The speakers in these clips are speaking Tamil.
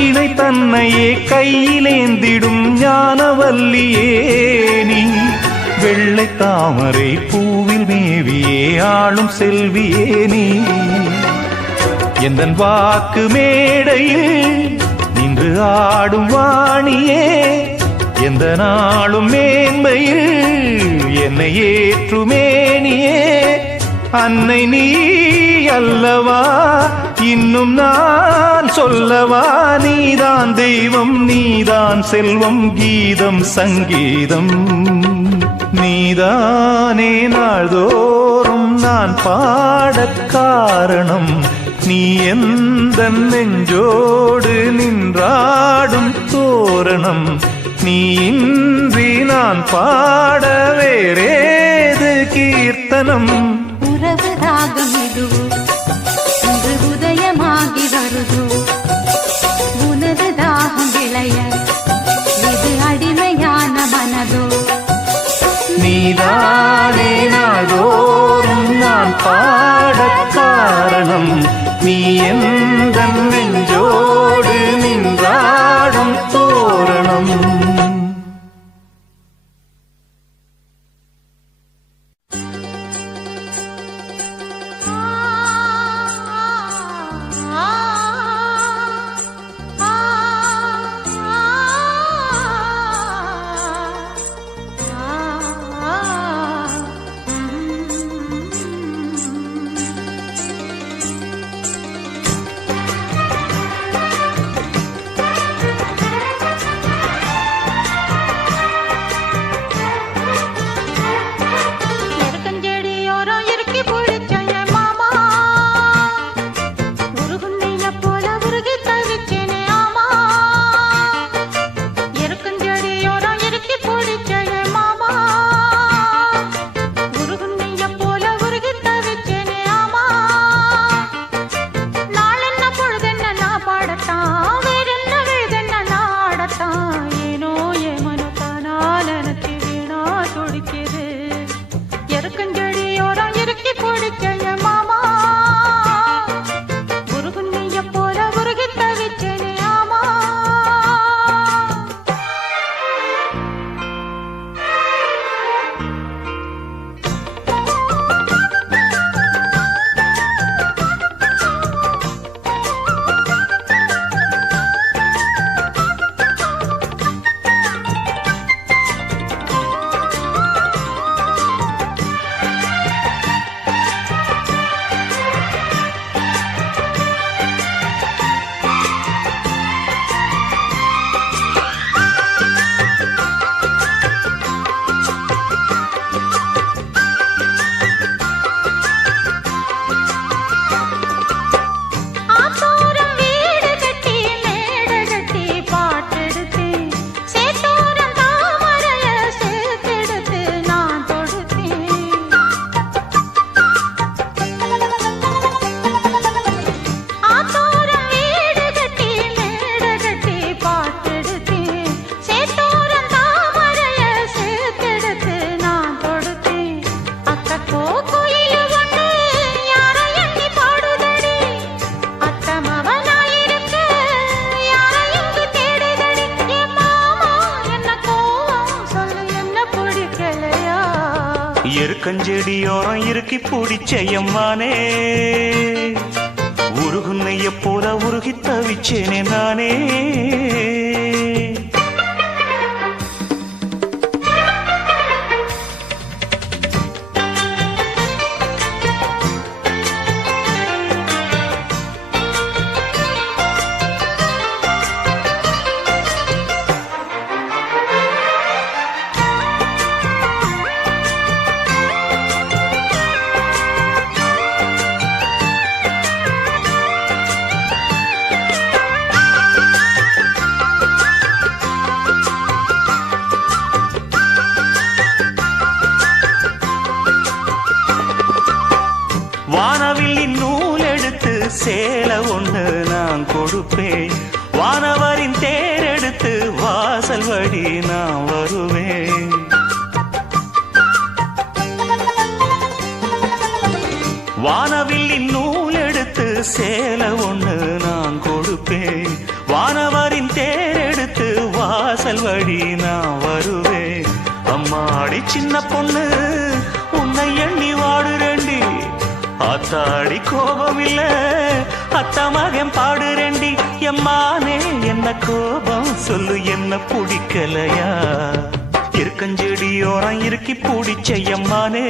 வீணை தன்னையே கையிலேந்திடும் ஞானவல்லியே நீ வெள்ளை தாமரை பூவில் மேவியே ஆளும் செல்வியே நீ எந்தன் வாக்கு மேடையில் நின்று ஆடும் வாணியே எந்த நாளும் மேன்மையில் என்னை ஏற்றுமேனியே அன்னை நீ அல்லவா இன்னும் நான் சொல்லவா நீதான் தெய்வம் நீதான் செல்வம் கீதம் சங்கீதம் நீதானே நாள்தோறும் நான் பாடக் காரணம் நீ எந்த நெஞ்சோடு நின்றாடும் தோரணம் நீ இன்றி நான் பாட வேறேது கீர்த்தனம் உறவு ராகம் இதுவோ இன்று உதயமாகி வருதோ உனது தாகம் விளைய இது அடிமையான மனதோ நீதானே நாள்தோறும் நான் பாடக் காரணம் நீ எந்த நெஞ்சோடு நின்றாடும் தோரணம் எருக்கஞ்செடியோரம் இறுக்கி பிடிச்சையம்மானே உருகுன்னைய போல உருகி தவிச்சேனே நானே வானவில்லின் நூல் எடுத்து சேலை ஒன்று நான் கொடுப்பேன் வானவரின் தேரெடுத்து வாசல் வழி நான் வருவேன் வானவில்லின் நூல் எடுத்து சேலை ஒன்று நான் கொடுப்பேன் வானவர் கணவரின் தேரெடுத்து வாசல் வழி நான் வருவேன். அம்மாடி சின்ன பொண்ணு உன்னை எண்ணி வாடுறேண்டி. ஆத்தாடி கோபம் இல்ல அத்த மகன் பாடுறேண்டி. எம்மானே என்ன கோபம் சொல்லு, என்ன பிடிக்கலையா? இருக்கஞ்செடியோரம் இருக்கி பிடிச்ச எம்மானே,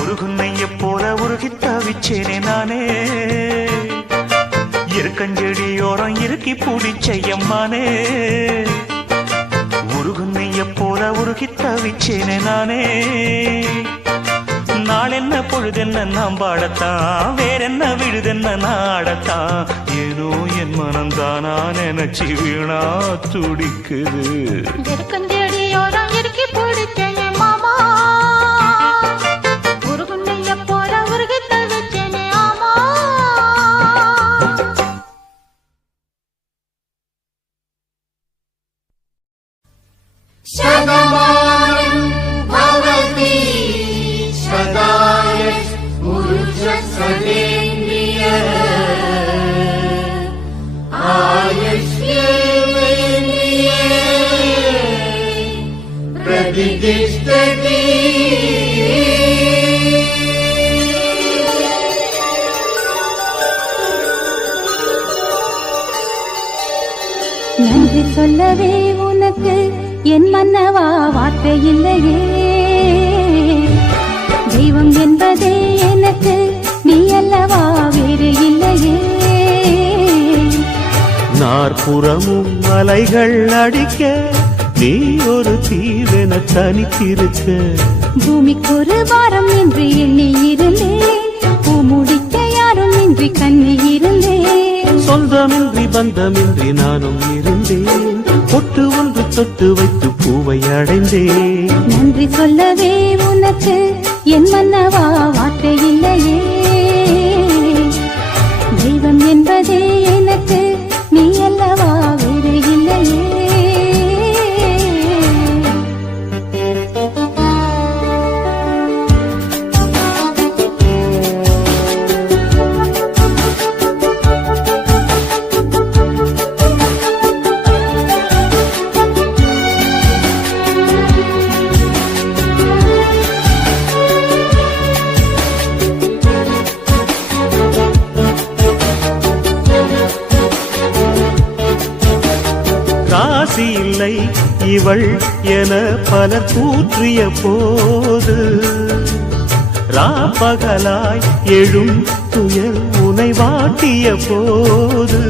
உருகுன்னைய போல உருகி தவிச்சேனே நானே. இருக்கஞ்செடியோரம் இருக்கி பிடிச்ச எம்மானே, உருகுன்னைய போல உருகி தவிச்சேனே நானே. நாளென்ன பொழுதென்ன நாம் பாடத்தான், வேறென்ன விழுதென்ன நாடத்தான். ஏனோ என் மனம்தானா நினைச்சு வீணா துடிக்குது. இருக்கஞ்செடியோரம் இருக்கி பிடிச்ச மாமா, உருகுன்னைய போல உருகி தவிச்சேனே ஆமா. शतमानं भवति शताय पुरुषसदेन्द्रियः आयुष्येवेन्द्रिये प्रतिष्ठति. நன்றி சொல்லவே உனக்கு என் மன்னவா வார்த்தை இல்லையே. தெய்வம் என்பதே எனக்கு நீ அல்லவா வேறு இல்லையே. நாற்புறமும் அலைகள் அடிக்க நீ ஒரு தீவென தனித்திருக்க. பூமிக்கு ஒரு வாரம் என்று எண்ணி இருந்தேன், பூ முடிக்க யாரும் இன்றி கண்ணி இருந்தேன். சொந்தமின்றி பந்தமின்றி நானும் இருந்தேன், பொட்டு ஒன்று தொட்டு வைத்து பூவை அடைந்தேன். நன்றி சொல்லவே உனக்கு என் மன்னவா வார்த்தை இல்லையே. தெய்வம் என்பதே எனக்கு நீ அல்லவா வேறு இல்லையே. ராசி இல்லை இவள் என பலர் கூற்றிய போது, ராப்பகலாய் எழும் துயர் உனை வாட்டிய போது,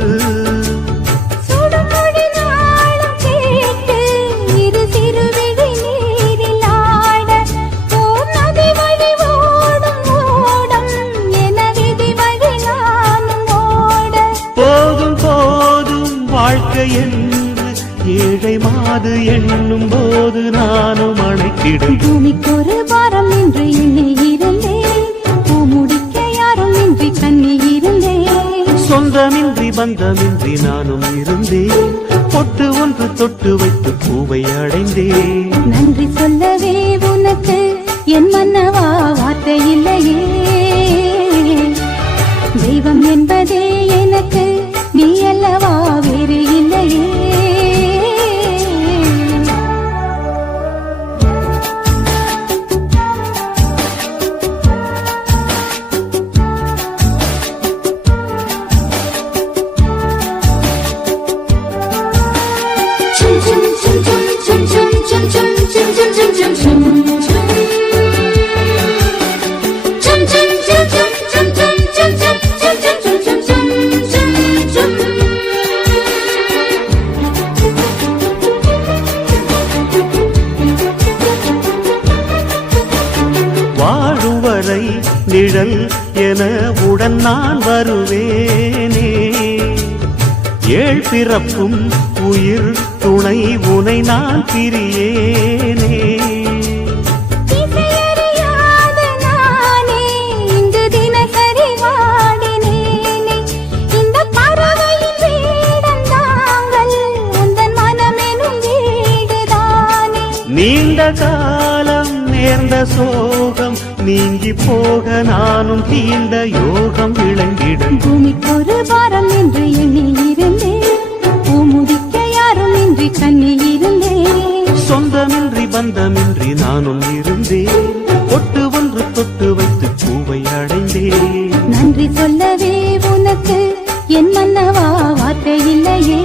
சுடுமொழி நாளும் கேட்டு இரு சிறுவிழி நீரில் ஆட, ஓர் நதி வழி ஓடும் ஓடம் என விதி வழி நானும் ஓட. போதும் போதும் வாழ்க்கை என்று ஏழை மாது எண்ணும் போது நானும் அணைத்திடும். பூமிக்கு ஒரு வாரம் என்று எண்ணி இருந்தேன், பூ முடிக்க யாரும் இன்றி கண்ணி இருந்தேன். சொந்தமின்றி பந்தமின்றி நானும் இருந்தேன், பொட்டு ஒன்று தொட்டு வைத்து பூவை அடைந்தேன். நன்றி சொல்லவே உனக்கு என் மன்னவா வார்த்தை இல்லையே. தெய்வம் என்பதே எனக்கு நீ அல்லவா வேறு இல்லையே. வாழுவரை நிழல் என உடன் நான் வருவேனே. ஏழ் பிறப்பும் உயிர் துணை உனை நான் பிரியேனே. இசையறியாத நானே இங்கு தினசரி வாடினேனே. இந்த பறவையின் வேடம் தாங்கள் உந்தன் மனமெனும் வீடுதானே. நீண்ட காலம் நேர்ந்த சோகம் நீங்கி போக நானும் தீண்ட யோகம் விளங்கிட பூமிக்கொரு பாரம் என்று எண்ணி இருந்தேன் பூமுடிக்க யாரும் இன்றி கண்ணி இருந்தேன் சொந்தமின்றி பந்தமின்றி நானும் இருந்தேன் ஒட்டு ஒன்று தொட்டு வைத்து பூவை அடைந்தேன் நன்றி சொல்லவே உனக்கு என் மன்னவா வார்த்தை இல்லையே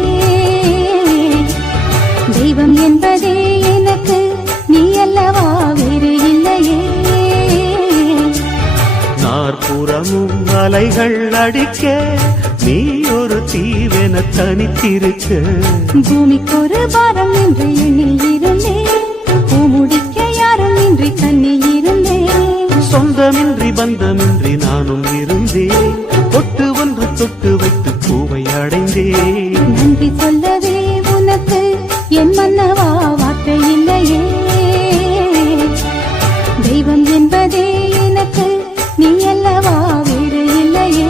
தெய்வம் என்பதே எனக்கு நீ அல்லவா வேறு இல்லையே நாற்புறமும் அலைகள் அடிக்க நீ ஒரு தீவென தனித்திருக்க பூமிக்கொரு பாரம் என்று எண்ணி இருந்தேன் பூமுடிக்க யாரும் இன்றி கண்ணி இருந்தேன் சொந்தமின்றி பந்தமின்றி நானும் இருந்தேன் ஒட்டு ஒன்று தொட்டு வைத்து பூவை அடைந்தேன் நன்றி சொல்லவே உனக்கு என் மன்னவா வார்த்தை இல்லையே தெய்வம் என்பதே எனக்கு நீ அல்லவா வேறு இல்லையே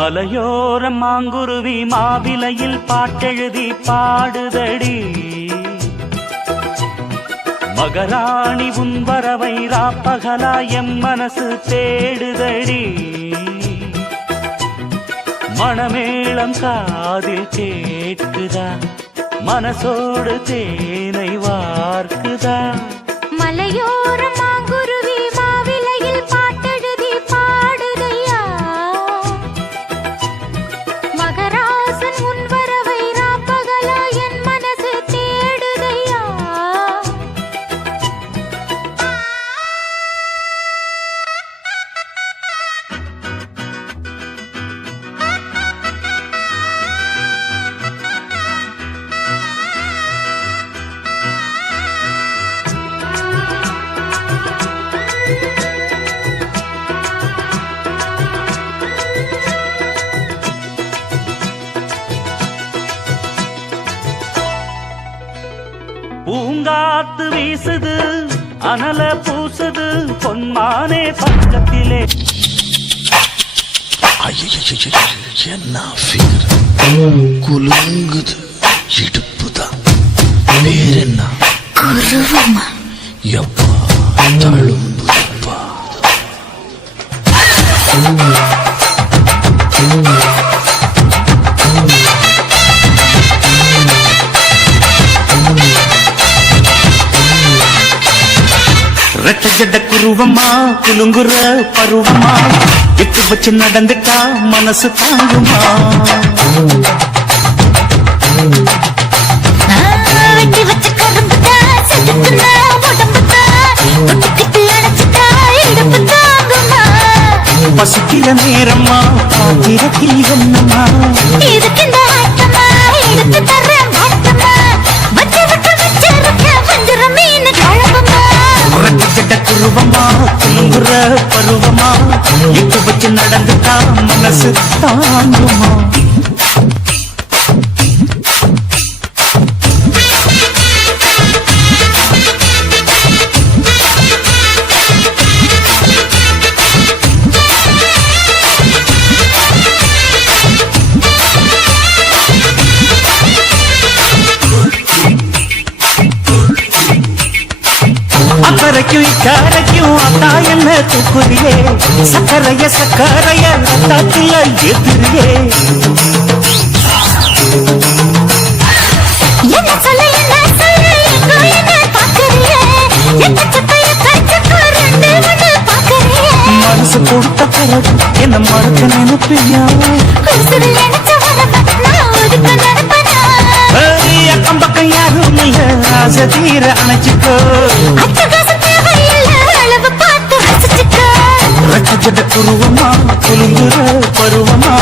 மலையோர மாங்குருவி மாவிலையில் பாட்டெழுதி பாடுதடி மகராணி உன் வரவை ராப்பகலா எம் மனசு தேடுதடி மணமேளம் காதில் கேட்குதா மனசோடு தேனை வார்க்குதா மலையோர மாங்குருவி மாவிலையில் பாட்டெழுதி பாடுதையா மகராசன் உன் வரவை ராப்பகலா என் மனசு தேடுதையா பூங்காத்து வீசுது அனல பூசுது பொன்மானே பக்கத்திலே என்ன குலுங்குது இடுப்புதான் வேறென்ன கருவமா எப்பா தழும்புப்பா ரெட்ட ஜட குருவமா குலுங்குற பருவமா எட்டு வச்சு நடந்துட்டா மனசு தாங்குமா வெட்டி வச்ச கரும்புதா செதுக்குனா உடம்புதா ஒட்டிக்கிட்டு அடைச்சிட்டா இடுப்பு தாங்குமா பசிக்கிற நேரமா பாத்திரத்தில் என்னமா இதுக்கு இந்த ஆட்டமா எடுத்து தர மாட்டமா வச்சு விட்டு வச்சிருக்க வஞ்சிர மீன் குழம்புமா ரெட்ட ஜட குருவமா குலுங்குற பருவமா எட்டு வச்சு நடந்துட்டா மனசு தாங்குமா அக்கறைக்கும் இக்கரைக்கும் அத்தா என்ன தூக்குறியே சக்கரைய சக்கரைய தாத்தில எதிரியே என்ன சொல்ல எங்கோ என்ன பாக்குறியே எந்த சப்பைய கரைச்சுக்கு ரெண்டு ஒண்ணு பாக்குறியே மனசு கொடுத்த பிறகு என்ன மறக்க நினைப்பியா குசுறு நினைச்ச வரவ நான் ஒதுக்க நடப்பனா அக்கம் பக்கம் யாரும் இல்ல ஆசை தீர அணைச்சிக்கோ அட்டகாசம் தேவையில்லை அளவு பார்த்து ரசிச்சுக்கோ ரெட்ட ஜட குருவமா குலுங்குற பருவமா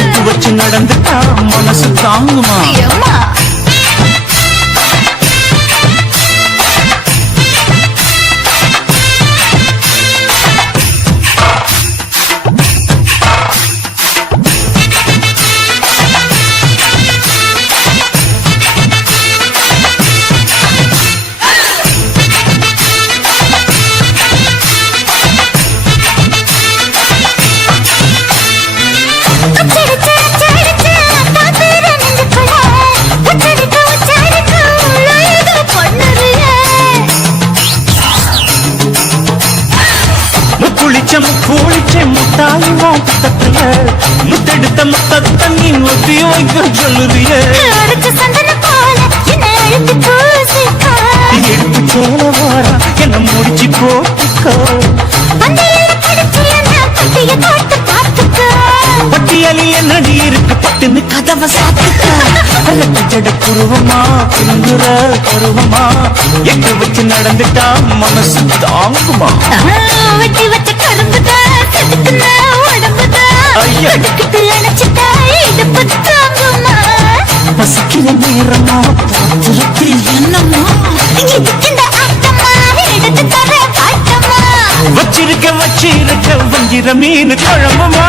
எட்டு வச்சு நடந்துட்டா மனசு தாங்குமா அம்மா குளிச்ச முட்டாயும் புத்தத்துல முத்தெடுத்த முத்தத்தை நீ ஒத்தி வைக்க சொல்லுறிய அரைச்ச சந்தன போல என்னை அழுத்தி பூசிக்கோ எடுத்து சேல வாரா என்ன முடிச்சு போட்டுக்கோ பந்தையில படிச்சு என்ன பட்டிய போட்டு பார்த்துக்கோ பட்டியலில் என்னடி இருக்கு பட்டுன்னு கதவை சாத்துக்கோ ரெட்ட ஜட குருவமா குங்குற பருவமா எட்டு வச்சு நடந்துட்டா மனசு தாங்குமா வெட்டி வச்ச கரும்புதான் செதுக்குனா உடம்புதான் ஐயா. ஒட்டிக்கிட்டு அணைச்சிட்டா இடுப்பு தாங்குமா பசிக்கிற நேரமா பாத்திரத்தில் என்னமா இதுக்கு இந்த ஆட்டமா எடுத்து தர பாட்டமா வச்சிருக்க வஞ்சிர மீன் குழம்புமா